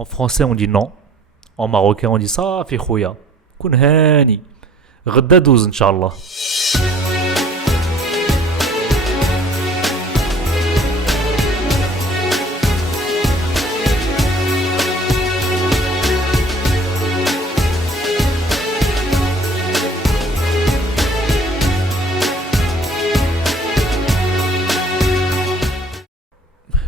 En français, on dit non. En marocain, on dit ça, fi khouya. Kun hani. غدا دوز ان شاء الله.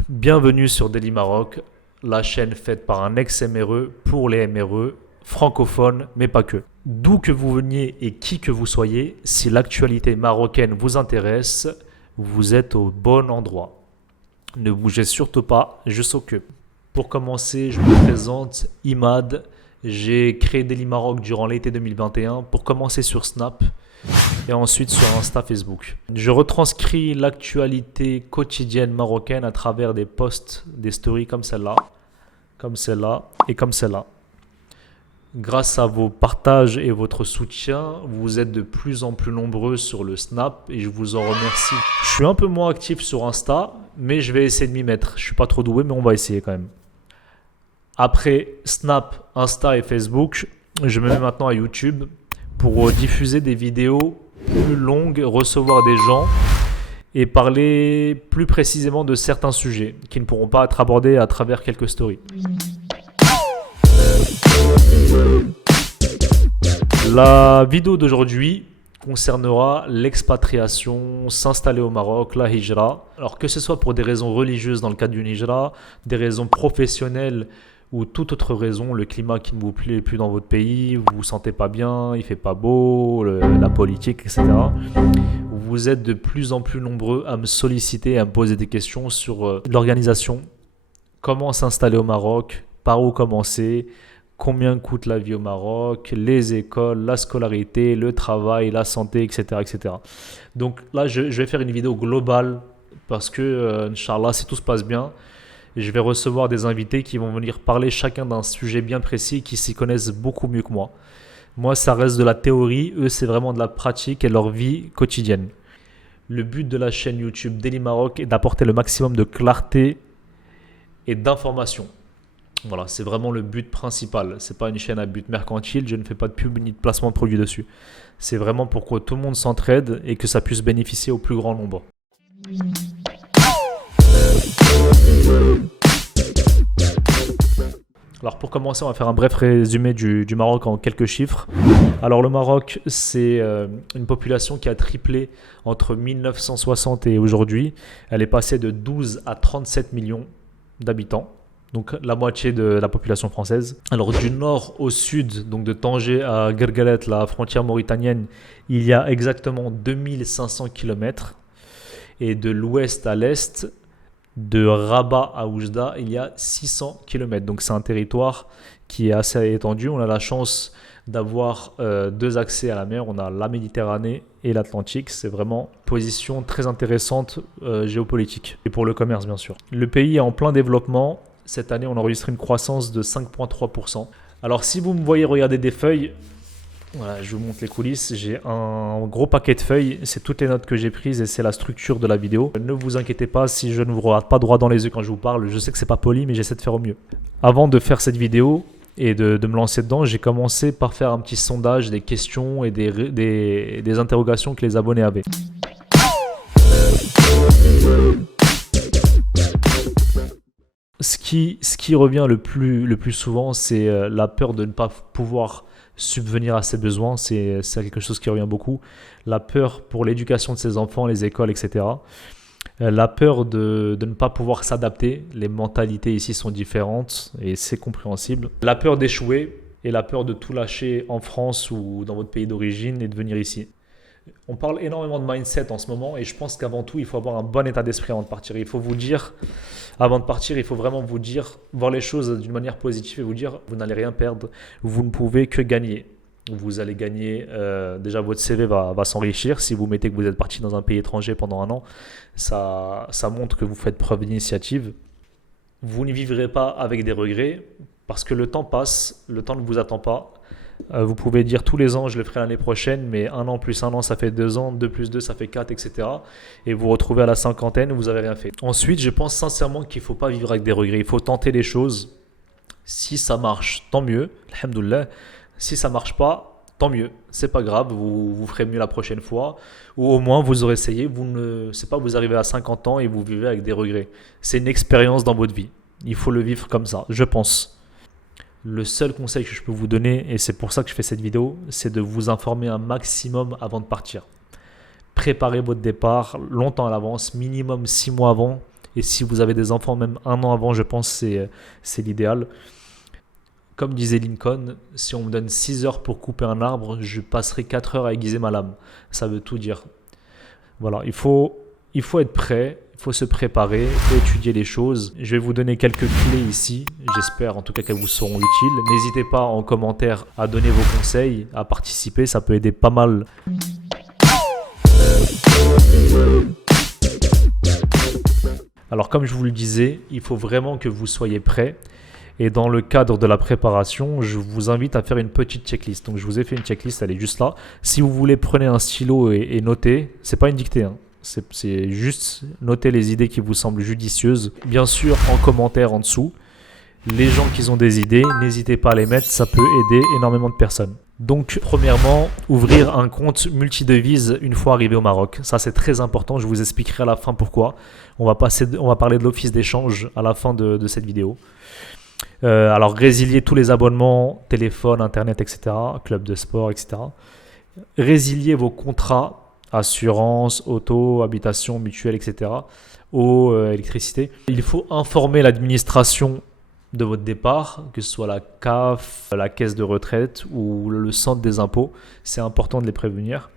Bienvenue sur Daily Maroc, la chaîne faite par un ex-MRE pour les MRE francophones, mais pas que. D'où que vous veniez et qui que vous soyez, si l'actualité marocaine vous intéresse, vous êtes au bon endroit. Ne bougez surtout pas, je s'occupe. Pour commencer, je me présente, Imad. J'ai créé Daily Maroc durant l'été 2021 pour commencer sur Snap et ensuite sur Insta, Facebook. Je retranscris l'actualité quotidienne marocaine à travers des posts, des stories comme celle-là et comme celle-là. Grâce à vos partages et votre soutien, vous êtes de plus en plus nombreux sur le Snap et je vous en remercie. Je suis un peu moins actif sur Insta, mais je vais essayer de m'y mettre. Je suis pas trop doué, mais on va essayer quand même. Après Snap, Insta et Facebook, je me mets maintenant à YouTube pour diffuser des vidéos plus longues, recevoir des gens et parler plus précisément de certains sujets qui ne pourront pas être abordés à travers quelques stories. La vidéo d'aujourd'hui concernera l'expatriation, s'installer au Maroc, la hijra. Alors que ce soit pour des raisons religieuses dans le cadre d'une hijra, des raisons professionnelles ou toute autre raison, le climat qui ne vous plaît plus dans votre pays, vous vous sentez pas bien, il fait pas beau, la politique, etc. Vous êtes de plus en plus nombreux à me solliciter, à me poser des questions sur l'organisation, comment s'installer au Maroc, par où commencer, combien coûte la vie au Maroc, les écoles, la scolarité, le travail, la santé, etc. etc. Donc là, je vais faire une vidéo globale parce que, Inch'Allah, si tout se passe bien, je vais recevoir des invités qui vont venir parler chacun d'un sujet bien précis, qui s'y connaissent beaucoup mieux que moi. Moi, ça reste de la théorie, eux, c'est vraiment de la pratique et leur vie quotidienne. Le but de la chaîne YouTube Daily Maroc est d'apporter le maximum de clarté et d'information. Voilà, c'est vraiment le but principal. C'est pas une chaîne à but mercantile, je ne fais pas de pub ni de placement de produits dessus. C'est vraiment pour que tout le monde s'entraide et que ça puisse bénéficier au plus grand nombre. Alors pour commencer, on va faire un bref résumé du Maroc en quelques chiffres. Alors le Maroc, c'est une population qui a triplé entre 1960 et aujourd'hui. Elle est passée de 12 à 37 millions d'habitants. Donc la moitié de la population française. Alors du nord au sud, donc de Tanger à Guerguelet, la frontière mauritanienne, il y a exactement 2500 km. Et de l'ouest à l'est, de Rabat à Oujda, il y a 600 km. Donc c'est un territoire qui est assez étendu. On a la chance d'avoir deux accès à la mer. On a la Méditerranée et l'Atlantique. C'est vraiment une position très intéressante géopolitique. Et pour le commerce, bien sûr. Le pays est en plein développement. Cette année, on enregistre une croissance de 5,3%. Alors, si vous me voyez regarder des feuilles, voilà, je vous montre les coulisses. J'ai un gros paquet de feuilles. C'est toutes les notes que j'ai prises et c'est la structure de la vidéo. Ne vous inquiétez pas si je ne vous regarde pas droit dans les yeux quand je vous parle. Je sais que c'est pas poli, mais j'essaie de faire au mieux. Avant de faire cette vidéo et de me lancer dedans, j'ai commencé par faire un petit sondage des questions et des interrogations que les abonnés avaient. Ce qui revient le plus souvent, c'est la peur de ne pas pouvoir subvenir à ses besoins. C'est quelque chose qui revient beaucoup. La peur pour l'éducation de ses enfants, les écoles, etc. La peur de ne pas pouvoir s'adapter. Les mentalités ici sont différentes et c'est compréhensible. La peur d'échouer et la peur de tout lâcher en France ou dans votre pays d'origine et de venir ici. On parle énormément de mindset en ce moment et je pense qu'avant tout, il faut avoir un bon état d'esprit avant de partir. Il faut vous dire, avant de partir, il faut vraiment vous dire, voir les choses d'une manière positive et vous dire, vous n'allez rien perdre, vous ne pouvez que gagner. Vous allez gagner, déjà votre CV va s'enrichir. Si vous mettez que vous êtes parti dans un pays étranger pendant un an, ça montre que vous faites preuve d'initiative. Vous ne vivrez pas avec des regrets parce que le temps passe, le temps ne vous attend pas. Vous pouvez dire tous les ans je le ferai l'année prochaine, mais un an plus un an ça fait 2 ans, 2 plus 2 ça fait 4, etc. Et vous vous retrouvez à la cinquantaine, vous n'avez rien fait. Ensuite, je pense sincèrement qu'il ne faut pas vivre avec des regrets, il faut tenter les choses. Si ça marche, tant mieux, alhamdoulilah. Si ça marche pas, tant mieux, c'est pas grave, vous ferez mieux la prochaine fois. Ou au moins vous aurez essayé, c'est pas vous arrivez à 50 ans et vous vivez avec des regrets. C'est une expérience dans votre vie. Il faut le vivre comme ça, je pense. Le seul conseil que je peux vous donner, et c'est pour ça que je fais cette vidéo, c'est de vous informer un maximum avant de partir. Préparez votre départ longtemps à l'avance, minimum 6 mois avant. Et si vous avez des enfants, même 1 an avant, je pense que c'est l'idéal. Comme disait Lincoln, si on me donne 6 heures pour couper un arbre, je passerai 4 heures à aiguiser ma lame. Ça veut tout dire. Voilà, il faut être prêt, il faut se préparer, il faut étudier les choses. Je vais vous donner quelques clés ici, j'espère en tout cas qu'elles vous seront utiles. N'hésitez pas en commentaire à donner vos conseils, à participer, ça peut aider pas mal. Alors comme je vous le disais, il faut vraiment que vous soyez prêts. Et dans le cadre de la préparation, je vous invite à faire une petite checklist. Donc je vous ai fait une checklist, elle est juste là. Si vous voulez, prenez un stylo et notez. C'est pas une dictée, hein. C'est juste noter les idées qui vous semblent judicieuses. Bien sûr, en commentaire en dessous. Les gens qui ont des idées, n'hésitez pas à les mettre, ça peut aider énormément de personnes. Donc, premièrement, ouvrir un compte multidevise une fois arrivé au Maroc. Ça, c'est très important. Je vous expliquerai à la fin pourquoi. On va parler de l'office d'échange à la fin de cette vidéo. Alors, résilier tous les abonnements, téléphone, internet, etc., club de sport, etc. Résilier vos contrats, assurance, auto, habitation, mutuelle, etc., eau, électricité. Il faut informer l'administration de votre départ, que ce soit la CAF, la caisse de retraite ou le centre des impôts. C'est important de les prévenir.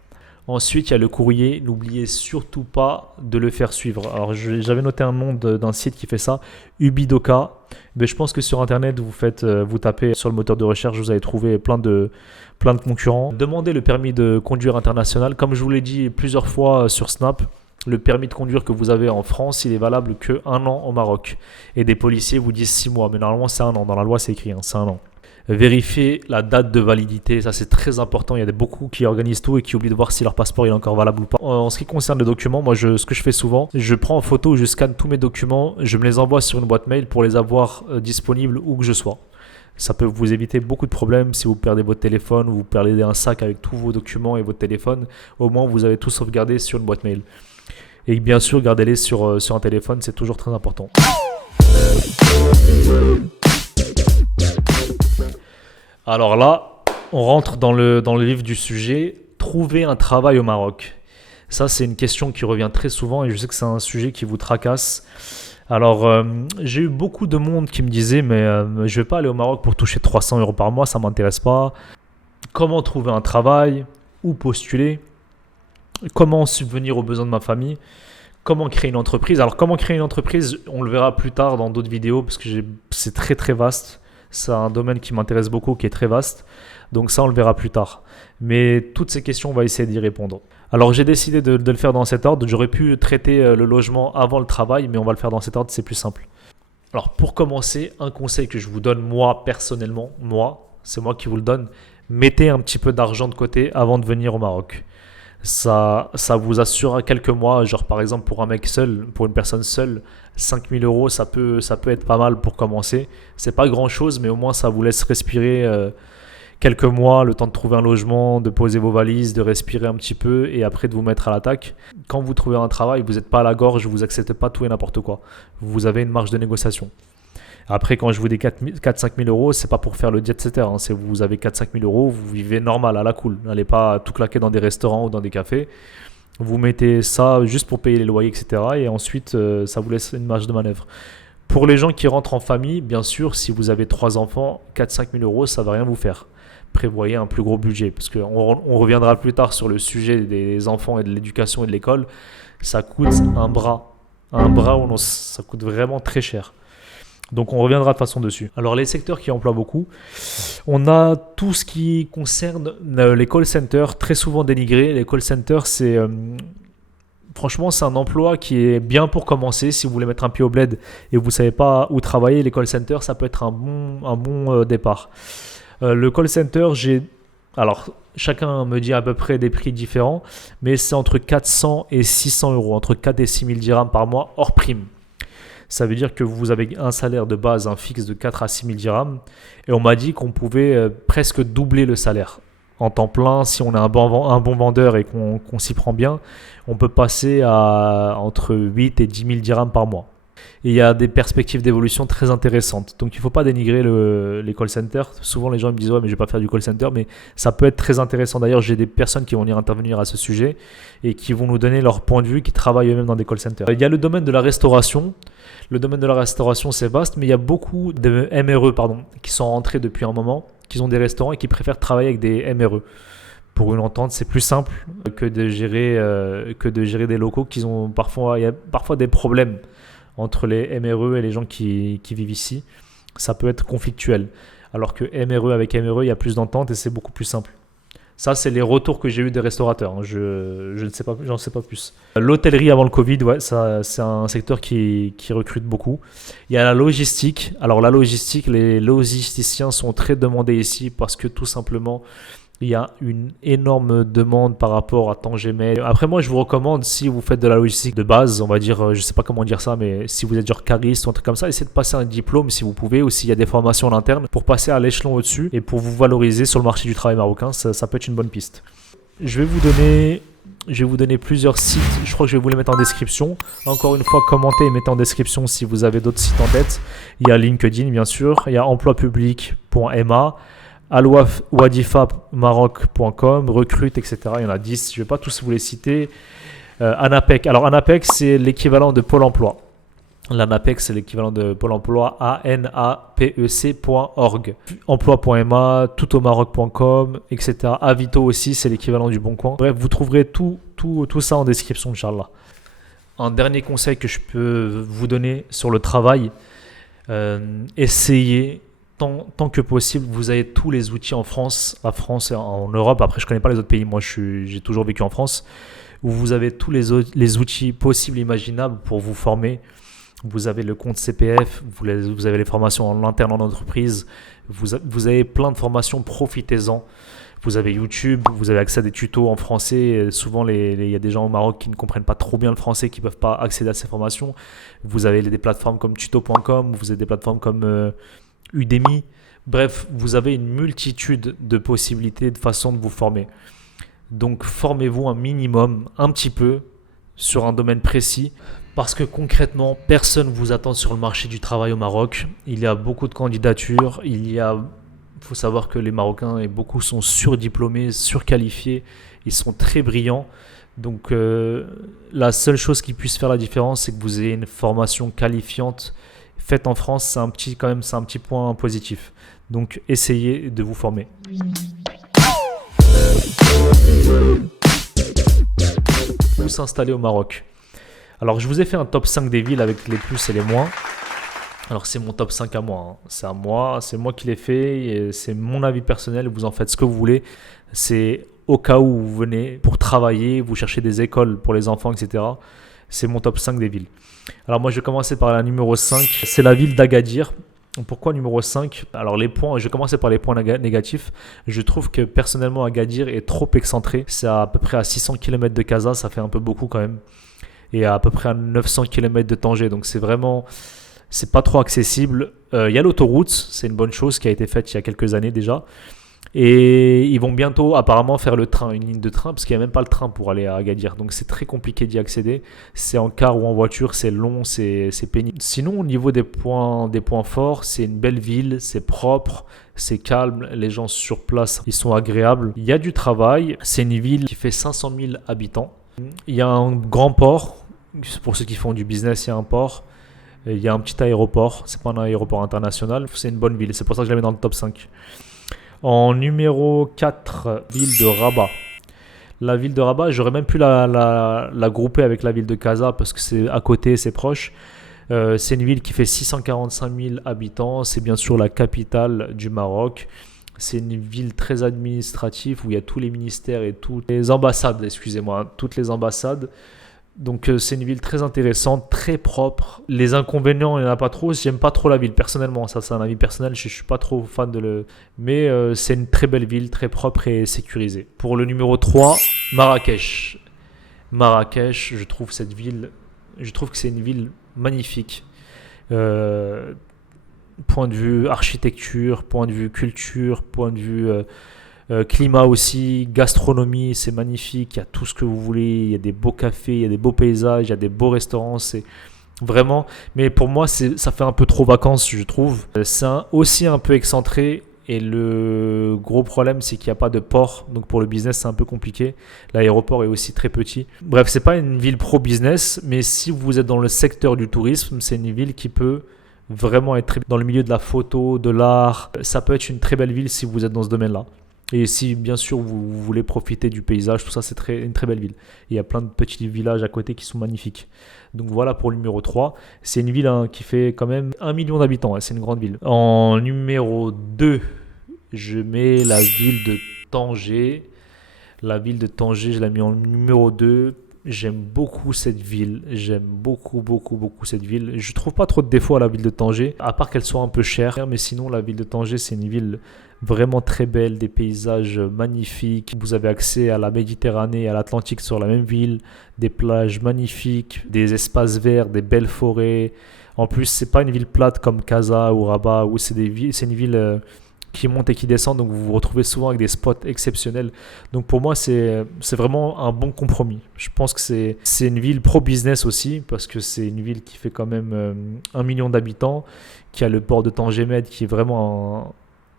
Ensuite, il y a le courrier. N'oubliez surtout pas de le faire suivre. Alors, j'avais noté un nom d'un site qui fait ça, Ubidoka. Mais je pense que sur Internet, vous tapez sur le moteur de recherche, vous allez trouver plein de concurrents. Demandez le permis de conduire international. Comme je vous l'ai dit plusieurs fois sur Snap, le permis de conduire que vous avez en France, il est valable que 1 an au Maroc. Et des policiers vous disent 6 mois. Mais normalement, c'est 1 an. Dans la loi, c'est écrit, hein, c'est 1 an. Vérifiez la date de validité, ça c'est très important. Il y a beaucoup qui organisent tout et qui oublient de voir si leur passeport est encore valable ou pas. En ce qui concerne les documents, moi ce que je fais souvent, je prends en photo, je scanne tous mes documents, je me les envoie sur une boîte mail pour les avoir disponibles où que je sois. Ça peut vous éviter beaucoup de problèmes si vous perdez votre téléphone ou vous perdez un sac avec tous vos documents et votre téléphone. Au moins vous avez tout sauvegardé sur une boîte mail. Et bien sûr, gardez-les sur un téléphone, c'est toujours très important. Alors là, on rentre dans le vif du sujet. Trouver un travail au Maroc. Ça, c'est une question qui revient très souvent et je sais que c'est un sujet qui vous tracasse. Alors, j'ai eu beaucoup de monde qui me disait mais je ne vais pas aller au Maroc pour toucher 300 € par mois, ça ne m'intéresse pas. Comment trouver un travail? Où postuler? Comment subvenir aux besoins de ma famille? Comment créer une entreprise? Alors, comment créer une entreprise? On le verra plus tard dans d'autres vidéos parce que c'est très très vaste. C'est un domaine qui m'intéresse beaucoup, qui est très vaste. Donc ça, on le verra plus tard. Mais toutes ces questions, on va essayer d'y répondre. Alors j'ai décidé de le faire dans cet ordre. J'aurais pu traiter le logement avant le travail, mais on va le faire dans cet ordre, c'est plus simple. Alors pour commencer, un conseil que je vous donne moi personnellement, c'est moi qui vous le donne, mettez un petit peu d'argent de côté avant de venir au Maroc. Ça vous assurera quelques mois, genre par exemple pour un mec seul, pour une personne seule, 5 000 €, ça peut être pas mal pour commencer. C'est pas grand chose, mais au moins ça vous laisse respirer quelques mois, le temps de trouver un logement, de poser vos valises, de respirer un petit peu et après de vous mettre à l'attaque. Quand vous trouvez un travail, vous n'êtes pas à la gorge, vous n'acceptez pas tout et n'importe quoi. Vous avez une marge de négociation. Après, quand je vous dis 4-5 000 €, c'est pas pour faire le jet-setter. Hein. Vous avez 4-5 000 €, vous vivez normal, à la cool. N'allez pas tout claquer dans des restaurants ou dans des cafés. Vous mettez ça juste pour payer les loyers, etc. Et ensuite, ça vous laisse une marge de manœuvre. Pour les gens qui rentrent en famille, bien sûr, si vous avez 3 enfants, 4-5 000 €, ça ne va rien vous faire. Prévoyez un plus gros budget. Parce qu'on reviendra plus tard sur le sujet des enfants et de l'éducation et de l'école. Ça coûte un bras. Ça coûte vraiment très cher. Donc on reviendra de façon dessus. Alors les secteurs qui emploient beaucoup, on a tout ce qui concerne les call centers, très souvent dénigrés. Les call centers, franchement, c'est un emploi qui est bien pour commencer. Si vous voulez mettre un pied au bled et vous ne savez pas où travailler, les call centers, ça peut être un bon départ. Le call center, alors chacun me dit à peu près des prix différents, mais c'est entre 400 et 600 €, entre 4 et 6 000 dirhams par mois hors prime. Ça veut dire que vous avez un salaire de base, un fixe de 4 à 6 000 dirhams. Et on m'a dit qu'on pouvait presque doubler le salaire. En temps plein, si on est un bon vendeur et qu'on s'y prend bien, on peut passer à entre 8 et 10 000 dirhams par mois. Et il y a des perspectives d'évolution très intéressantes. Donc il ne faut pas dénigrer les call centers. Souvent les gens me disent ouais mais je ne vais pas faire du call center, mais ça peut être très intéressant. D'ailleurs j'ai des personnes qui vont venir intervenir à ce sujet et qui vont nous donner leur point de vue, qui travaillent eux-mêmes dans des call centers. Il y a le domaine de la restauration. Le domaine de la restauration c'est vaste, mais il y a beaucoup de MRE qui sont rentrés depuis un moment, qui ont des restaurants et qui préfèrent travailler avec des MRE. Pour une entente, c'est plus simple que de gérer des locaux qui ont parfois, il y a parfois des problèmes entre les MRE et les gens qui vivent ici. Ça peut être conflictuel. Alors que MRE avec MRE, il y a plus d'entente et c'est beaucoup plus simple. Ça, c'est les retours que j'ai eu des restaurateurs. Je ne sais pas, j'en sais pas plus. L'hôtellerie avant le Covid, ouais, ça, c'est un secteur qui recrute beaucoup. Il y a la logistique. Alors la logistique, les logisticiens sont très demandés ici parce que tout simplement, il y a une énorme demande par rapport à Tangémel. Après, moi, je vous recommande, si vous faites de la logistique de base, on va dire, je sais pas comment dire ça, mais si vous êtes genre cariste ou un truc comme ça, essayez de passer un diplôme si vous pouvez, ou s'il y a des formations en interne, pour passer à l'échelon au-dessus et pour vous valoriser sur le marché du travail marocain. Ça peut être une bonne piste. Je vais vous donner plusieurs sites. Je crois que je vais vous les mettre en description. Encore une fois, commentez et mettez en description si vous avez d'autres sites en tête. Il y a LinkedIn, bien sûr. Il y a emploipublic.ma. Wadifapmaroc.com, recrute, etc. Il y en a 10, je ne vais pas tous vous les citer. Anapec. Alors Anapec, c'est l'équivalent de Pôle emploi. L'Anapec, c'est l'équivalent de Pôle emploi, anapec.org. Emploi.ma, toutomaroc.com, etc. Avito aussi, c'est l'équivalent du Bon Coin. Bref, vous trouverez tout ça en description, Inch'Allah. Un dernier conseil que je peux vous donner sur le travail, essayez tant que possible, vous avez tous les outils en France et en Europe. Après, je ne connais pas les autres pays. Moi, j'ai toujours vécu en France, où vous avez tous les outils possibles, imaginables pour vous former. Vous avez le compte CPF, vous avez les formations en interne en entreprise. Vous avez plein de formations, profitez-en. Vous avez YouTube, vous avez accès à des tutos en français. Souvent, il y a des gens au Maroc qui ne comprennent pas trop bien le français, qui ne peuvent pas accéder à ces formations. Vous avez des plateformes comme tuto.com, vous avez des plateformes comme Udemy. Bref, vous avez une multitude de possibilités, de façons de vous former. Donc, formez-vous un minimum, un petit peu, sur un domaine précis. Parce que concrètement, personne ne vous attend sur le marché du travail au Maroc. Il y a beaucoup de candidatures. Il faut savoir que les Marocains, et beaucoup sont surdiplômés, surqualifiés. Ils sont très brillants. Donc, la seule chose qui puisse faire la différence, c'est que vous ayez une formation qualifiante faite en France. C'est un petit point positif. Donc, essayez de vous former. Où s'installer au Maroc? Alors, je vous ai fait un top 5 des villes avec les plus et les moins. Alors, c'est mon top 5 à moi. C'est à moi, c'est moi qui l'ai fait. Et c'est mon avis personnel. Vous en faites ce que vous voulez. C'est au cas où vous venez pour travailler, vous cherchez des écoles pour les enfants, etc. C'est mon top 5 des villes. Alors, moi, je vais commencer par la numéro 5. C'est la ville d'Agadir. Pourquoi numéro 5? Alors les points, je vais commencer par les points négatifs. Je trouve que personnellement Agadir est trop excentré. C'est à peu près à 600 km de Casa, ça fait un peu beaucoup quand même. Et à peu près à 900 km de Tanger. Donc c'est pas trop accessible. Il y a l'autoroute, c'est une bonne chose qui a été faite il y a quelques années déjà. Et ils vont bientôt apparemment faire une ligne de train, parce qu'il n'y a même pas le train pour aller à Agadir. Donc c'est très compliqué d'y accéder. C'est en car ou en voiture, c'est long, c'est pénible. Sinon, au niveau des points forts, c'est une belle ville, c'est propre, c'est calme, les gens sur place, ils sont agréables. Il y a du travail, c'est une ville qui fait 500 000 habitants. Il y a un grand port, pour ceux qui font du business, il y a un port. Il y a un petit aéroport, c'est pas un aéroport international, c'est une bonne ville, c'est pour ça que je la mets dans le top 5. En numéro 4, ville de Rabat. La ville de Rabat, j'aurais même pu la grouper avec la ville de Casa parce que c'est à côté, c'est proche. C'est une ville qui fait 645 000 habitants. C'est bien sûr la capitale du Maroc. C'est une ville très administrative où il y a tous les ministères et toutes les ambassades, toutes les ambassades. Donc c'est une ville très intéressante, très propre. Les inconvénients, il n'y en a pas trop. J'aime pas trop la ville personnellement. Ça, c'est un avis personnel. Je suis pas trop fan mais c'est une très belle ville, très propre et sécurisée. Pour le numéro 3, Marrakech. Marrakech, je trouve que c'est une ville magnifique. Point de vue architecture, point de vue culture, point de vue climat aussi, gastronomie, c'est magnifique, il y a tout ce que vous voulez, il y a des beaux cafés, il y a des beaux paysages, il y a des beaux restaurants, c'est vraiment, mais pour moi ça fait un peu trop vacances je trouve. C'est aussi un peu excentré et le gros problème c'est qu'il n'y a pas de port, donc pour le business c'est un peu compliqué, l'aéroport est aussi très petit. Bref, c'est pas une ville pro-business, mais si vous êtes dans le secteur du tourisme, c'est une ville qui peut vraiment être dans le milieu de la photo, de l'art. Ça peut être une très belle ville si vous êtes dans ce domaine-là. Et si bien sûr vous voulez profiter du paysage, tout ça, c'est une très belle ville. Et il y a plein de petits villages à côté qui sont magnifiques. Donc voilà pour le numéro 3. C'est une ville qui fait quand même 1 million d'habitants, c'est une grande ville. En numéro 2, je mets la ville de Tanger. La ville de Tanger, je l'ai mis en numéro 2. J'aime beaucoup cette ville, j'aime beaucoup cette ville. Je trouve pas trop de défauts à la ville de Tanger, à part qu'elle soit un peu chère. Mais sinon, la ville de Tanger, c'est une ville vraiment très belle, des paysages magnifiques. Vous avez accès à la Méditerranée et à l'Atlantique sur la même ville, des plages magnifiques, des espaces verts, des belles forêts. En plus, c'est pas une ville plate comme Casa ou Rabat, où c'est une ville qui monte et qui descend, donc vous vous retrouvez souvent avec des spots exceptionnels. Donc pour moi, c'est vraiment un bon compromis. Je pense que c'est une ville pro-business aussi, parce que c'est une ville qui fait quand même 1 million d'habitants, qui a le port de Tanger-Med, qui est vraiment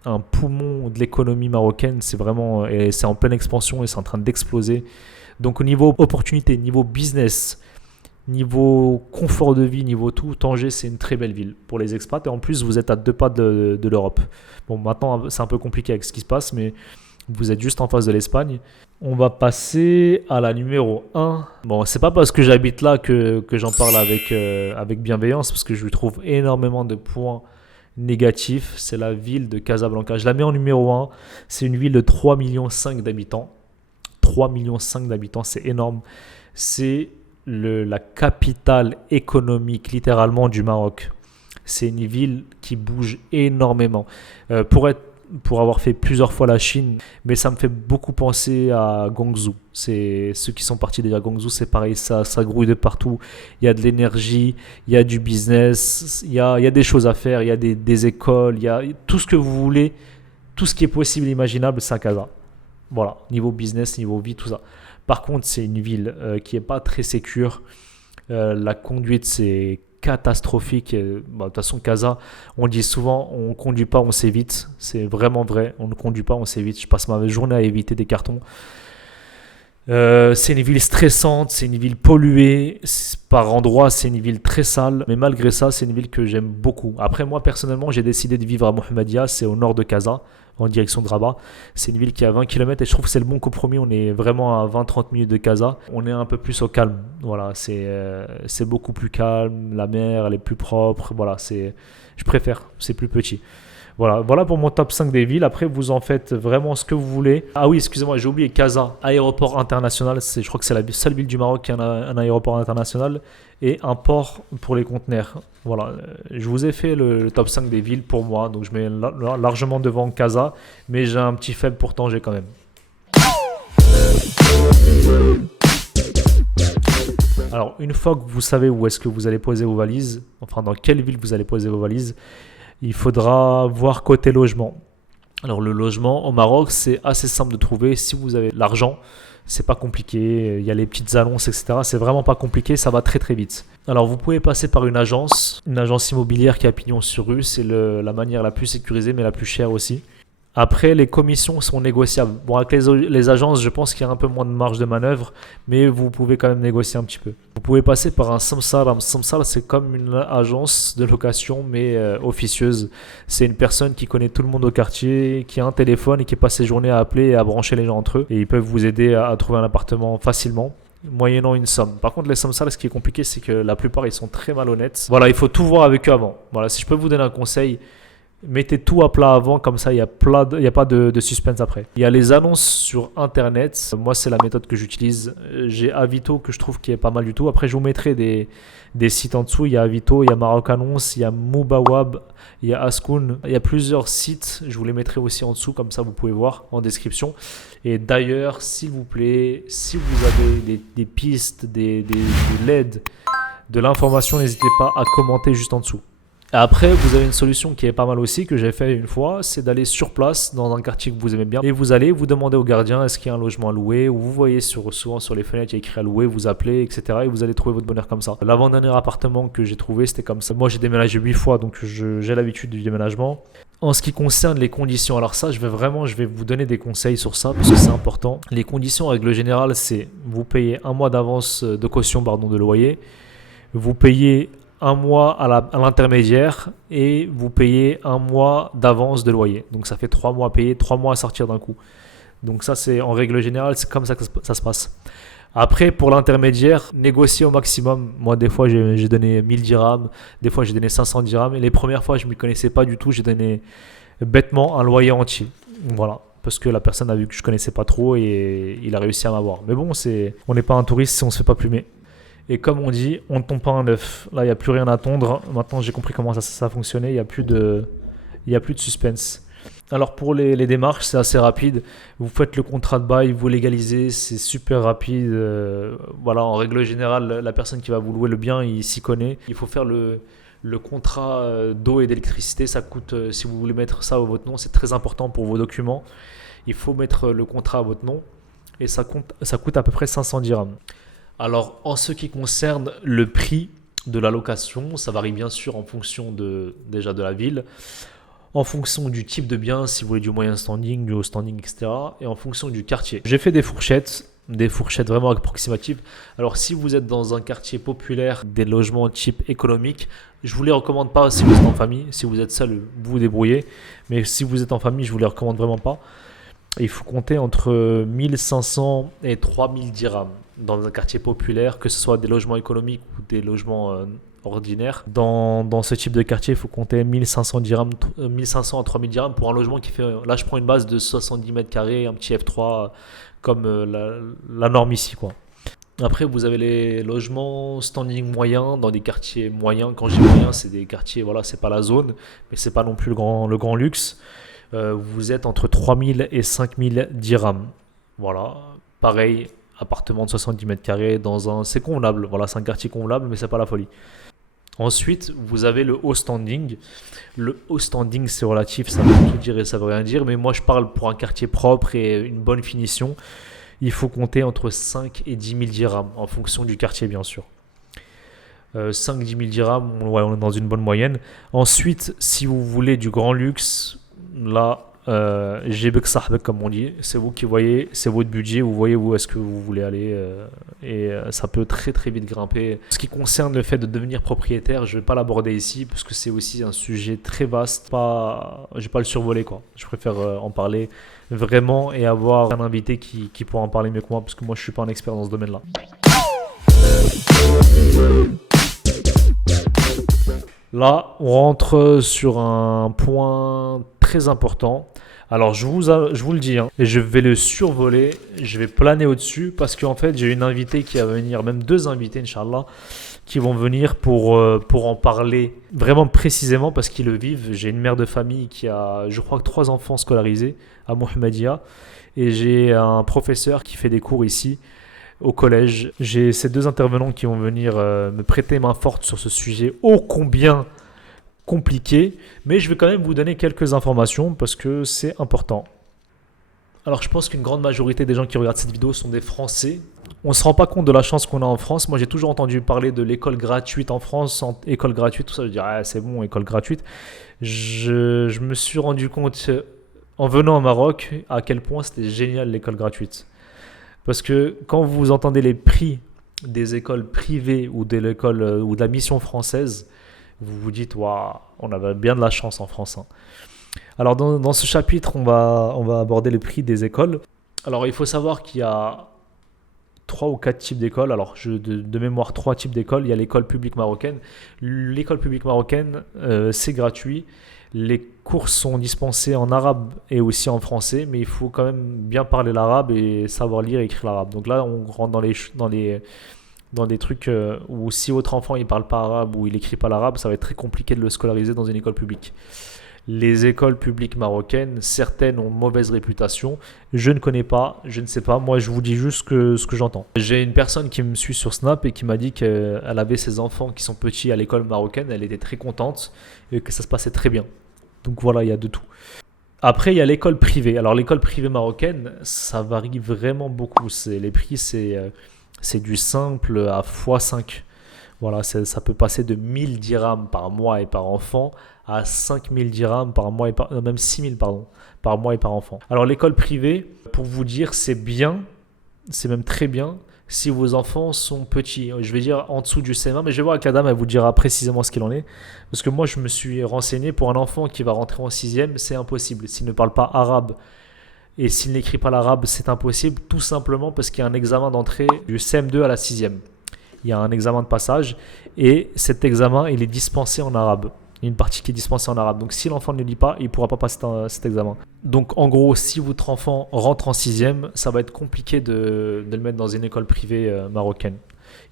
un poumon de l'économie marocaine. C'est vraiment, et c'est en pleine expansion et c'est en train d'exploser. Donc au niveau opportunité, niveau business, niveau confort de vie, niveau tout, Tanger, c'est une très belle ville pour les expats. Et en plus, vous êtes à 2 pas de l'Europe. Bon, maintenant, c'est un peu compliqué avec ce qui se passe, mais vous êtes juste en face de l'Espagne. On va passer à la numéro 1. Bon, c'est pas parce que j'habite là que j'en parle avec bienveillance, parce que je lui trouve énormément de points négatifs. C'est la ville de Casablanca. Je la mets en numéro 1. C'est une ville de 3,5 millions d'habitants. 3,5 millions d'habitants, c'est énorme. C'est la capitale économique littéralement du Maroc. C'est une ville qui bouge énormément. Pour avoir fait plusieurs fois la Chine, mais ça me fait beaucoup penser à Guangzhou. C'est ceux qui sont partis déjà à Guangzhou, c'est pareil, ça grouille de partout. Il y a de l'énergie, il y a du business, il y a des choses à faire, il y a des écoles, il y a tout ce que vous voulez, tout ce qui est possible et imaginable, c'est à Casa. Voilà, niveau business, niveau vie, tout ça. Par contre, c'est une ville qui n'est pas très sécure. La conduite, c'est catastrophique. De toute façon, Casa, on dit souvent, on ne conduit pas, on s'évite. C'est vraiment vrai, on ne conduit pas, on s'évite. Je passe ma journée à éviter des cartons. C'est une ville stressante, c'est une ville polluée. Par endroits, c'est une ville très sale. Mais malgré ça, c'est une ville que j'aime beaucoup. Après, moi, personnellement, j'ai décidé de vivre à Mohammedia. C'est au nord de Casa, en direction de Rabat. C'est une ville qui est à 20 km et je trouve que c'est le bon compromis. On est vraiment à 20-30 minutes de Casa. On est un peu plus au calme. Voilà, c'est beaucoup plus calme. La mer, elle est plus propre. Voilà, je préfère. C'est plus petit. Voilà pour mon top 5 des villes. Après, vous en faites vraiment ce que vous voulez. Ah oui, excusez-moi, j'ai oublié Casa, aéroport international. Je crois que c'est la seule ville du Maroc qui a un aéroport international et un port pour les conteneurs. Voilà, je vous ai fait le top 5 des villes pour moi. Donc, je mets largement devant Casa, mais j'ai un petit faible pour Tanger quand même. Alors, une fois que vous savez où est-ce que vous allez poser vos valises, enfin dans quelle ville vous allez poser vos valises, il faudra voir côté logement. Alors le logement au Maroc, c'est assez simple de trouver. Si vous avez l'argent, c'est pas compliqué. Il y a les petites annonces, etc. C'est vraiment pas compliqué, ça va très très vite. Alors vous pouvez passer par une agence immobilière qui a pignon sur rue. C'est la manière la plus sécurisée, mais la plus chère aussi. Après, les commissions sont négociables. Bon, avec les agences, je pense qu'il y a un peu moins de marge de manœuvre, mais vous pouvez quand même négocier un petit peu. Vous pouvez passer par un samsara. Un samsara, c'est comme une agence de location, mais officieuse. C'est une personne qui connaît tout le monde au quartier, qui a un téléphone et qui passe ses journées à appeler et à brancher les gens entre eux. Et ils peuvent vous aider à trouver un appartement facilement, moyennant une somme. Par contre, les samsara, ce qui est compliqué, c'est que la plupart, ils sont très malhonnêtes. Voilà, il faut tout voir avec eux avant. Voilà, si je peux vous donner un conseil, mettez tout à plat avant, comme ça il n'y a pas de suspense après. Il y a les annonces sur internet. Moi, c'est la méthode que j'utilise. J'ai Avito que je trouve qui est pas mal du tout. Après, je vous mettrai des sites en dessous. Il y a Avito, il y a Maroc Annonce, il y a Moubawab, il y a Askoun. Il y a plusieurs sites. Je vous les mettrai aussi en dessous, comme ça vous pouvez voir en description. Et d'ailleurs, s'il vous plaît, si vous avez des pistes, de l'aide, de l'information, n'hésitez pas à commenter juste en dessous. Et après, vous avez une solution qui est pas mal aussi, que j'ai fait une fois, c'est d'aller sur place dans un quartier que vous aimez bien et vous allez vous demander au gardien est-ce qu'il y a un logement à louer, ou vous voyez souvent sur les fenêtres il y a écrit à louer, vous appelez, etc. et vous allez trouver votre bonheur comme ça. L'avant-dernier appartement que j'ai trouvé, c'était comme ça. Moi j'ai déménagé 8 fois, donc j'ai l'habitude du déménagement. En ce qui concerne les conditions, alors ça, je vais vous donner des conseils sur ça parce que c'est important. Les conditions, en règle générale, c'est vous payez un mois d'avance de caution, de loyer, vous payez un mois à l'intermédiaire et vous payez un mois d'avance de loyer. Donc ça fait 3 mois à payer, 3 mois à sortir d'un coup. Donc ça, c'est en règle générale, c'est comme ça que ça se passe. Après, pour l'intermédiaire, négocier au maximum. Moi, des fois, j'ai donné 1000 dirhams, des fois, j'ai donné 500 dirhams. Et les premières fois, je ne m'y connaissais pas du tout. J'ai donné bêtement un loyer entier. Voilà. Parce que la personne a vu que je ne connaissais pas trop et il a réussi à m'avoir. Mais bon, on n'est pas un touriste si on ne se fait pas plumer. Et comme on dit, on ne tombe pas un œuf. Là, il n'y a plus rien à attendre. Maintenant, j'ai compris comment ça fonctionnait. Il n'y a plus de suspense. Alors pour les démarches, c'est assez rapide. Vous faites le contrat de bail, vous légalisez, c'est super rapide. Voilà, en règle générale, la personne qui va vous louer le bien, il s'y connaît. Il faut faire le contrat d'eau et d'électricité. Ça coûte, si vous voulez mettre ça à votre nom, c'est très important pour vos documents. Il faut mettre le contrat à votre nom et ça coûte à peu près 500 dirhams. Alors, en ce qui concerne le prix de la location, ça varie bien sûr en fonction déjà de la ville, en fonction du type de bien, si vous voulez du moyen standing, du haut standing, etc. et en fonction du quartier. J'ai fait des fourchettes vraiment approximatives. Alors, si vous êtes dans un quartier populaire, des logements type économique, je ne vous les recommande pas si vous êtes en famille. Si vous êtes seul, vous vous débrouillez. Mais si vous êtes en famille, je ne vous les recommande vraiment pas. Il faut compter entre 1500 et 3000 dirhams dans un quartier populaire, que ce soit des logements économiques ou des logements ordinaires. Dans ce type de quartier, il faut compter 1500 à 3000 dirhams pour un logement qui fait... Là, je prends une base de 70 mètres carrés, un petit F3, comme la norme ici, quoi. Après, vous avez les logements standing moyens dans des quartiers moyens. Quand je dis moyens, c'est des quartiers, voilà, c'est pas la zone, mais c'est pas non plus le grand luxe. Vous êtes entre 3000 et 5000 dirhams. Voilà, pareil, appartement de 70 mètres carrés c'est convenable. Voilà, c'est un quartier convenable, mais c'est pas la folie. Ensuite, vous avez le haut standing. Le haut standing, c'est relatif, ça veut tout dire et ça veut rien dire, mais moi je parle pour un quartier propre et une bonne finition. Il faut compter entre 5 et 10 000 dirhams en fonction du quartier, bien sûr. 5-10 000 dirhams, ouais, on est dans une bonne moyenne. Ensuite, si vous voulez du grand luxe, là, jebek sahbek comme on dit, c'est vous qui voyez, c'est votre budget, vous voyez où est-ce que vous voulez aller et ça peut très très vite grimper. Ce qui concerne le fait de devenir propriétaire, je ne vais pas l'aborder ici parce que c'est aussi un sujet très vaste. Je ne vais pas le survoler, quoi. Je préfère en parler vraiment et avoir un invité qui pourra en parler mieux que moi parce que moi je ne suis pas un expert dans ce domaine-là. Là, on rentre sur un point très important. Alors, je vous le dis, hein, et je vais le survoler, je vais planer au-dessus parce qu'en fait, j'ai une invitée qui va venir, même 2 invités, Inch'Allah, qui vont venir pour en parler vraiment précisément parce qu'ils le vivent. J'ai une mère de famille qui a, je crois, 3 enfants scolarisés à Mohammedia et j'ai un professeur qui fait des cours ici au collège. J'ai ces 2 intervenants qui vont venir me prêter main forte sur ce sujet ô combien compliqué, mais je vais quand même vous donner quelques informations parce que c'est important. Alors je pense qu'une grande majorité des gens qui regardent cette vidéo sont des Français. On ne se rend pas compte de la chance qu'on a en France. Moi j'ai toujours entendu parler de l'école gratuite en France, école gratuite, tout ça, je dis ah, c'est bon, école gratuite. Je me suis rendu compte en venant au Maroc à quel point c'était génial l'école gratuite. Parce que quand vous entendez les prix des écoles privées ou de l'école ou de la mission française, vous vous dites, waouh, on avait bien de la chance en France. Hein. Alors, dans ce chapitre, on va aborder le prix des écoles. Alors, il faut savoir qu'il y a 3 ou 4 types d'écoles. Alors, de mémoire, 3 types d'écoles. Il y a l'école publique marocaine. L'école publique marocaine, c'est gratuit. Les cours sont dispensés en arabe et aussi en français, mais il faut quand même bien parler l'arabe et savoir lire et écrire l'arabe. Donc là, on rentre dans des trucs où si votre enfant il parle pas arabe ou il écrit pas l'arabe, ça va être très compliqué de le scolariser dans une école publique. Les écoles publiques marocaines, certaines ont mauvaise réputation. Je ne connais pas, je ne sais pas. Moi, je vous dis juste ce que j'entends. J'ai une personne qui me suit sur Snap et qui m'a dit qu'elle avait ses enfants qui sont petits à l'école marocaine. Elle était très contente et que ça se passait très bien. Donc voilà, il y a de tout. Après, il y a l'école privée. Alors, l'école privée marocaine, ça varie vraiment beaucoup. Les prix, c'est du simple à x5. Voilà, ça peut passer de 1000 dirhams par mois et par enfant à 5000 dirhams par mois et même 6000 pardon, par mois et par enfant. Alors l'école privée, pour vous dire, c'est bien, c'est même très bien si vos enfants sont petits. Je vais dire en dessous du CM1, mais je vais voir avec la dame, elle vous dira précisément ce qu'il en est. Parce que moi, je me suis renseigné, pour un enfant qui va rentrer en 6e, c'est impossible. S'il ne parle pas arabe et s'il n'écrit pas l'arabe, c'est impossible, tout simplement parce qu'il y a un examen d'entrée du CM2 à la 6e. Il y a un examen de passage et cet examen, il est dispensé en arabe. Il y a une partie qui est dispensée en arabe. Donc, si l'enfant ne lit pas, il ne pourra pas passer cet examen. Donc, en gros, si votre enfant rentre en 6e, ça va être compliqué de le mettre dans une école privée marocaine.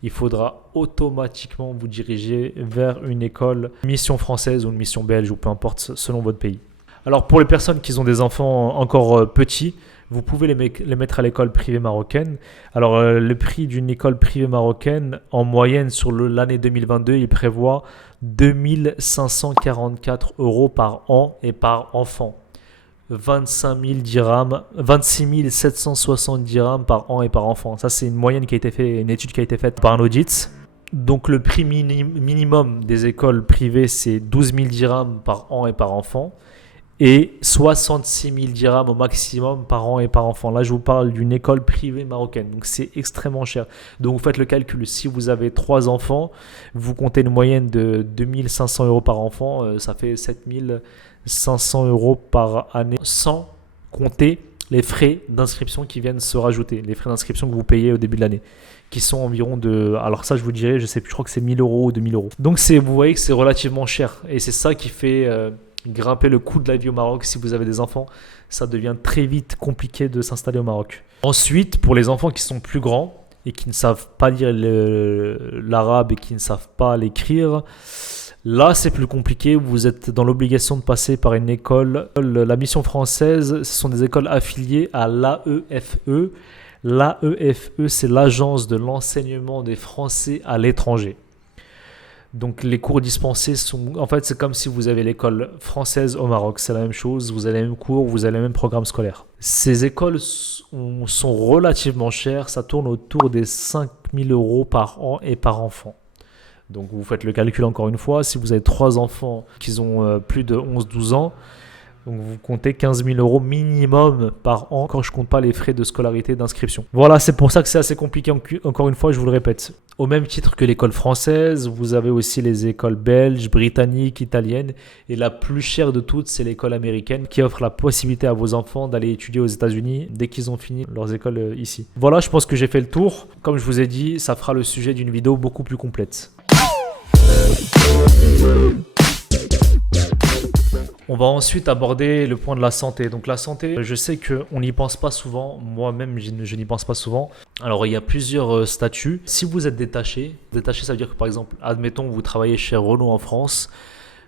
Il faudra automatiquement vous diriger vers une école mission française ou une mission belge ou peu importe, selon votre pays. Alors, pour les personnes qui ont des enfants encore petits, vous pouvez les mettre à l'école privée marocaine. Alors, le prix d'une école privée marocaine, en moyenne, sur l'année 2022, il prévoit 2544 € par an et par enfant. 26 760 dirhams par an et par enfant. Ça, c'est une moyenne qui a été faite, une étude qui a été faite par un audit. Donc, le prix minimum des écoles privées, c'est 12 000 dirhams par an et par enfant. Et 66 000 dirhams au maximum par an et par enfant. Là, je vous parle d'une école privée marocaine. Donc, c'est extrêmement cher. Donc, vous faites le calcul. Si vous avez 3 enfants, vous comptez une moyenne de 2500 € par enfant. Ça fait 7500 € par année. Sans compter les frais d'inscription qui viennent se rajouter. Les frais d'inscription que vous payez au début de l'année. Qui sont environ de... Alors ça, je vous dirais, je sais plus, je crois que c'est 1000 € ou 2000 €. Donc, vous voyez que c'est relativement cher. Et c'est ça qui fait... grimper le coût de la vie au Maroc. Si vous avez des enfants, ça devient très vite compliqué de s'installer au Maroc. Ensuite, pour les enfants qui sont plus grands et qui ne savent pas lire l'arabe et qui ne savent pas l'écrire, là c'est plus compliqué. Vous êtes dans l'obligation de passer par une école. La mission française, ce sont des écoles affiliées à l'AEFE. L'AEFE, c'est l'agence de l'enseignement des Français à l'étranger. Donc les cours dispensés sont... En fait, c'est comme si vous avez l'école française au Maroc. C'est la même chose, vous avez les mêmes cours, vous avez les mêmes programmes scolaires. Ces écoles sont relativement chères. Ça tourne autour des 5 000 € par an et par enfant. Donc vous faites le calcul encore une fois. Si vous avez 3 enfants qui ont plus de 11-12 ans, donc vous comptez 15 000 € minimum par an quand je ne compte pas les frais de scolarité d'inscription. Voilà, c'est pour ça que c'est assez compliqué. Encore une fois, je vous le répète. Au même titre que l'école française, vous avez aussi les écoles belges, britanniques, italiennes. Et la plus chère de toutes, c'est l'école américaine qui offre la possibilité à vos enfants d'aller étudier aux États-Unis dès qu'ils ont fini leurs écoles ici. Voilà, je pense que j'ai fait le tour. Comme je vous ai dit, ça fera le sujet d'une vidéo beaucoup plus complète. On va ensuite aborder le point de la santé. Donc la santé, je sais qu'on n'y pense pas souvent. Moi-même, je n'y pense pas souvent. Alors, il y a plusieurs statuts. Si vous êtes détaché, ça veut dire que par exemple, admettons, vous travaillez chez Renault en France,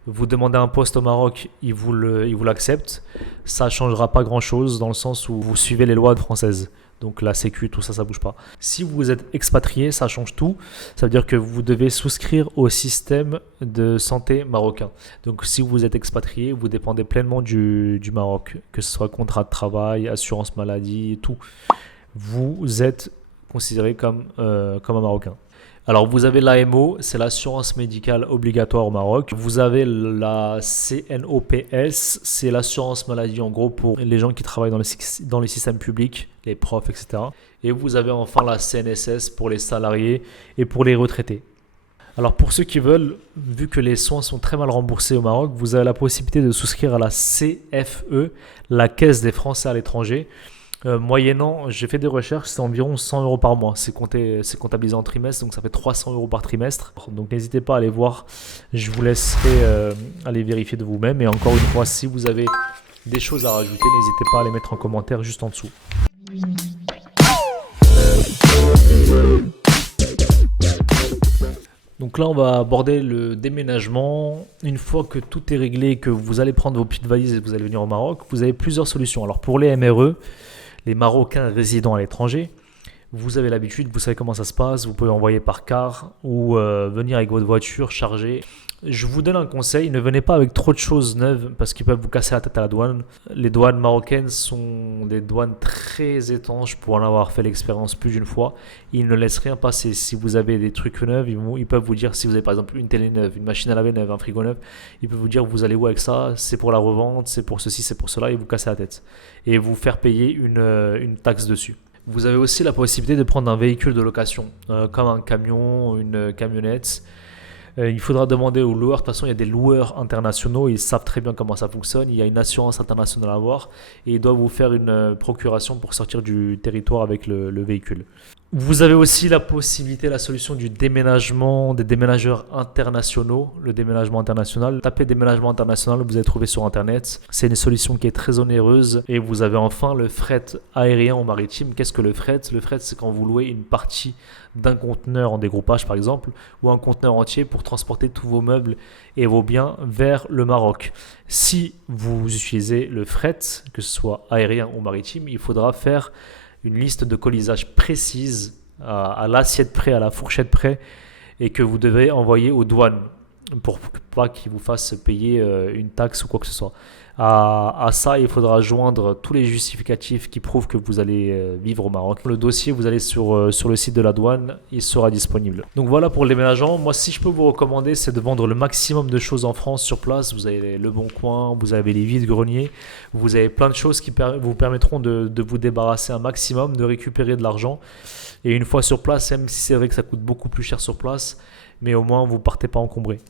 vous demandez un poste au Maroc, ils vous l'acceptent. Ça ne changera pas grand-chose dans le sens où vous suivez les lois françaises. Donc la sécu, tout ça, ça ne bouge pas. Si vous êtes expatrié, ça change tout. Ça veut dire que vous devez souscrire au système de santé marocain. Donc si vous êtes expatrié, vous dépendez pleinement du Maroc, que ce soit contrat de travail, assurance maladie, tout. Vous êtes considéré comme un Marocain. Alors, vous avez l'AMO, c'est l'assurance médicale obligatoire au Maroc. Vous avez la CNOPS, c'est l'assurance maladie en gros pour les gens qui travaillent dans les systèmes publics, les profs, etc. Et vous avez enfin la CNSS pour les salariés et pour les retraités. Alors, pour ceux qui veulent, vu que les soins sont très mal remboursés au Maroc, vous avez la possibilité de souscrire à la CFE, la Caisse des Français à l'étranger. Moyennant, j'ai fait des recherches, c'est environ 100 € par mois. C'est comptabilisé en trimestre, donc ça fait 300 € par trimestre. Donc n'hésitez pas à aller voir. Je vous laisserai aller vérifier de vous-même. Et encore une fois, si vous avez des choses à rajouter, n'hésitez pas à les mettre en commentaire juste en dessous. Donc Donc là, on va aborder le déménagement. Une fois que tout est réglé, que vous allez prendre vos petites valises et que vous allez venir au Maroc, vous avez plusieurs solutions. Alors pour les MRE, les Marocains résidant à l'étranger, vous avez l'habitude, vous savez comment ça se passe, vous pouvez envoyer par car ou venir avec votre voiture chargée. Je vous donne un conseil, ne venez pas avec trop de choses neuves parce qu'ils peuvent vous casser la tête à la douane. Les douanes marocaines sont des douanes très étanches pour en avoir fait l'expérience plus d'une fois. Ils ne laissent rien passer. Si vous avez des trucs neufs, ils peuvent vous dire, si vous avez par exemple une télé neuve, une machine à laver neuve, un frigo neuf, ils peuvent vous dire vous allez où avec ça, c'est pour la revente, c'est pour ceci, c'est pour cela, et vous casser la tête. Et vous faire payer une taxe dessus. Vous avez aussi la possibilité de prendre un véhicule de location, comme un camion, une camionnette. Il faudra demander aux loueurs. De toute façon, il y a des loueurs internationaux. Ils savent très bien comment ça fonctionne. Il y a une assurance internationale à avoir. Et ils doivent vous faire une procuration pour sortir du territoire avec le véhicule. Vous avez aussi la possibilité, la solution du déménagement, des déménageurs internationaux. Le déménagement international. Tapez déménagement international, vous allez trouver sur Internet. C'est une solution qui est très onéreuse. Et vous avez enfin le fret aérien ou maritime. Qu'est-ce que le fret? Le fret, c'est quand vous louez une partie d'un conteneur en dégroupage par exemple, ou un conteneur entier pour transporter tous vos meubles et vos biens vers le Maroc. Si vous utilisez le fret, que ce soit aérien ou maritime, il faudra faire une liste de colisage précise à l'assiette près, à la fourchette près, et que vous devez envoyer aux douanes pour pas qu'ils vous fassent payer une taxe ou quoi que ce soit. À ça, il faudra joindre tous les justificatifs qui prouvent que vous allez vivre au Maroc. Le dossier, vous allez sur le site de la douane, il sera disponible. Donc voilà pour le déménagement. Moi, si je peux vous recommander, c'est de vendre le maximum de choses en France sur place. Vous avez le Bon Coin, vous avez les vides-greniers, vous avez plein de choses qui vous permettront de vous débarrasser un maximum, de récupérer de l'argent. Et une fois sur place, même si c'est vrai que ça coûte beaucoup plus cher sur place, mais au moins vous ne partez pas encombré.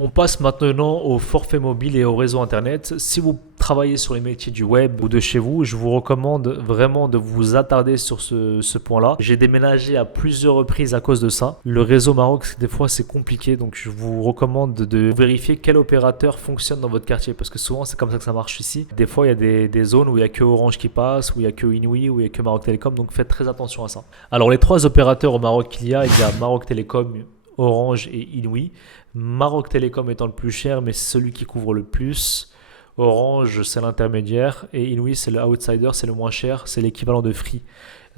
On passe maintenant au forfait mobile et au réseau internet. Si vous travaillez sur les métiers du web ou de chez vous, je vous recommande vraiment de vous attarder sur ce point-là. J'ai déménagé à plusieurs reprises à cause de ça. Le réseau Maroc, des fois, c'est compliqué. Donc, je vous recommande de vérifier quel opérateur fonctionne dans votre quartier. Parce que souvent, c'est comme ça que ça marche ici. Des fois, il y a des zones où il n'y a que Orange qui passe, où il n'y a que Inouï, où il n'y a que Maroc Télécom. Donc, faites très attention à ça. Alors, les trois opérateurs au Maroc qu'il y a Maroc Télécom, Orange et Inouï. Maroc Télécom étant le plus cher, mais c'est celui qui couvre le plus. Orange, c'est l'intermédiaire. Et Inouï, c'est le outsider, c'est le moins cher. C'est l'équivalent de Free.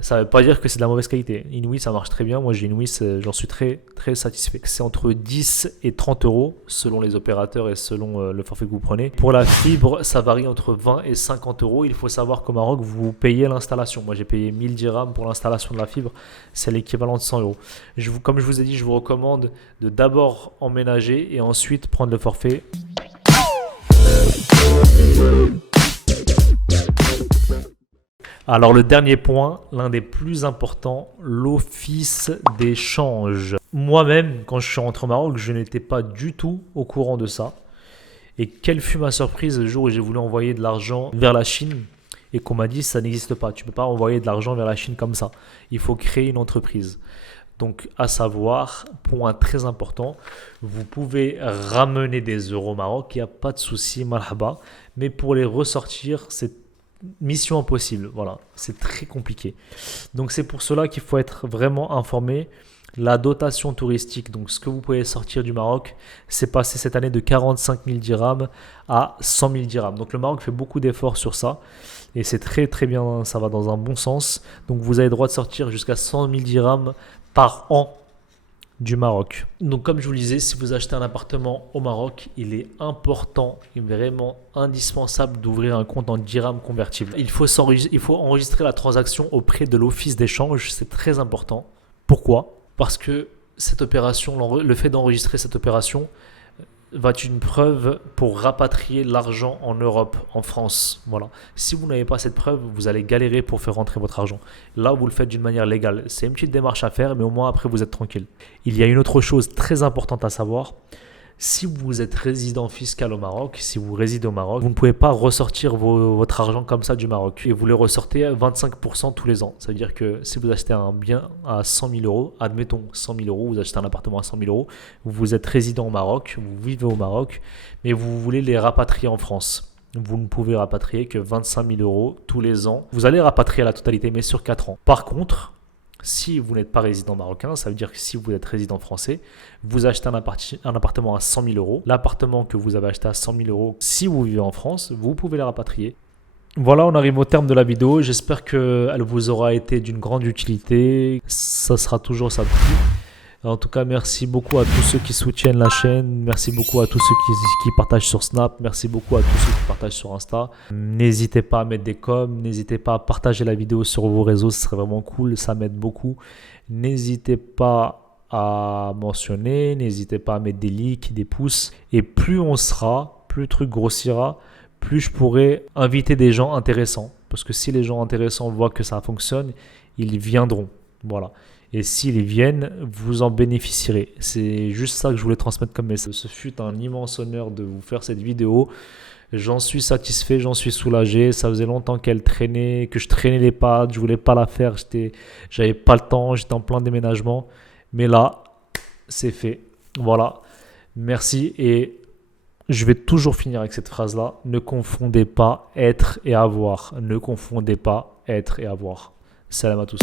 Ça ne veut pas dire que c'est de la mauvaise qualité. Inouï, ça marche très bien. Moi, j'ai Inouï, j'en suis très, très satisfait. C'est entre 10 et 30 euros selon les opérateurs et selon le forfait que vous prenez. Pour la fibre, ça varie entre 20 et 50 euros. Il faut savoir qu'au Maroc, vous payez l'installation. Moi, j'ai payé 1000 dirhams pour l'installation de la fibre. C'est l'équivalent de 100 euros. Comme je vous ai dit, je vous recommande de d'abord emménager et ensuite prendre le forfait. Alors le dernier point, l'un des plus importants, l'office d'échange. Moi-même, quand je suis rentré au Maroc, je n'étais pas du tout au courant de ça. Et quelle fut ma surprise le jour où j'ai voulu envoyer de l'argent vers la Chine et qu'on m'a dit ça n'existe pas. Tu ne peux pas envoyer de l'argent vers la Chine comme ça. Il faut créer une entreprise. Donc à savoir, point très important, vous pouvez ramener des euros au Maroc, il n'y a pas de souci, marhaba. Mais pour les ressortir, c'est mission impossible, voilà, c'est très compliqué. Donc c'est pour cela qu'il faut être vraiment informé. La dotation touristique, donc ce que vous pouvez sortir du Maroc, c'est passé cette année de 45 000 dirhams à 100 000 dirhams. Donc le Maroc fait beaucoup d'efforts sur ça et c'est très très bien, ça va dans un bon sens. Donc vous avez le droit de sortir jusqu'à 100 000 dirhams par an du Maroc. Donc comme je vous le disais, si vous achetez un appartement au Maroc, il est important et vraiment indispensable d'ouvrir un compte en dirham convertible. Il faut enregistrer la transaction auprès de l'office d'échange, c'est très important. Pourquoi ? Parce que cette opération, le fait d'enregistrer cette opération va être une preuve pour rapatrier l'argent en Europe, en France. Voilà. Si vous n'avez pas cette preuve, vous allez galérer pour faire rentrer votre argent. Là, vous le faites d'une manière légale. C'est une petite démarche à faire, mais au moins après, vous êtes tranquille. Il y a une autre chose très importante à savoir. Si vous êtes résident fiscal au Maroc, si vous résidez au Maroc, vous ne pouvez pas ressortir votre argent comme ça du Maroc. Et vous le ressortez à 25% tous les ans. Ça veut dire que si vous achetez un bien à 100 000 euros, admettons 100 000 euros, vous achetez un appartement à 100 000 euros, vous êtes résident au Maroc, vous vivez au Maroc, mais vous voulez les rapatrier en France. vous ne pouvez rapatrier que 25 000 euros tous les ans. Vous allez rapatrier la totalité, mais sur 4 ans. Par contre, si vous n'êtes pas résident marocain, ça veut dire que si vous êtes résident français, vous achetez un appartement à 100 000 euros. L'appartement que vous avez acheté à 100 000 euros, si vous vivez en France, vous pouvez le rapatrier. Voilà, on arrive au terme de la vidéo. J'espère qu'elle vous aura été d'une grande utilité. Ça sera toujours ça de prix. En tout cas, merci beaucoup à tous ceux qui soutiennent la chaîne. Merci beaucoup à tous ceux qui partagent sur Snap. Merci beaucoup à tous ceux qui partagent sur Insta. N'hésitez pas à mettre des coms. N'hésitez pas à partager la vidéo sur vos réseaux. Ce serait vraiment cool. Ça m'aide beaucoup. N'hésitez pas à mentionner. N'hésitez pas à mettre des likes, des pouces. Et plus on sera, plus le truc grossira, plus je pourrai inviter des gens intéressants. Parce que si les gens intéressants voient que ça fonctionne, ils viendront. Voilà. Et s'ils viennent, vous en bénéficierez. C'est juste ça que je voulais transmettre comme message. Ce fut un immense honneur de vous faire cette vidéo. J'en suis satisfait, j'en suis soulagé. Ça faisait longtemps que je traînais les pattes. Je voulais pas la faire. J'avais pas le temps. J'étais en plein déménagement. Mais là, c'est fait. Voilà. Merci. Et je vais toujours finir avec cette phrase-là. Ne confondez pas être et avoir. Ne confondez pas être et avoir. Salam à tous.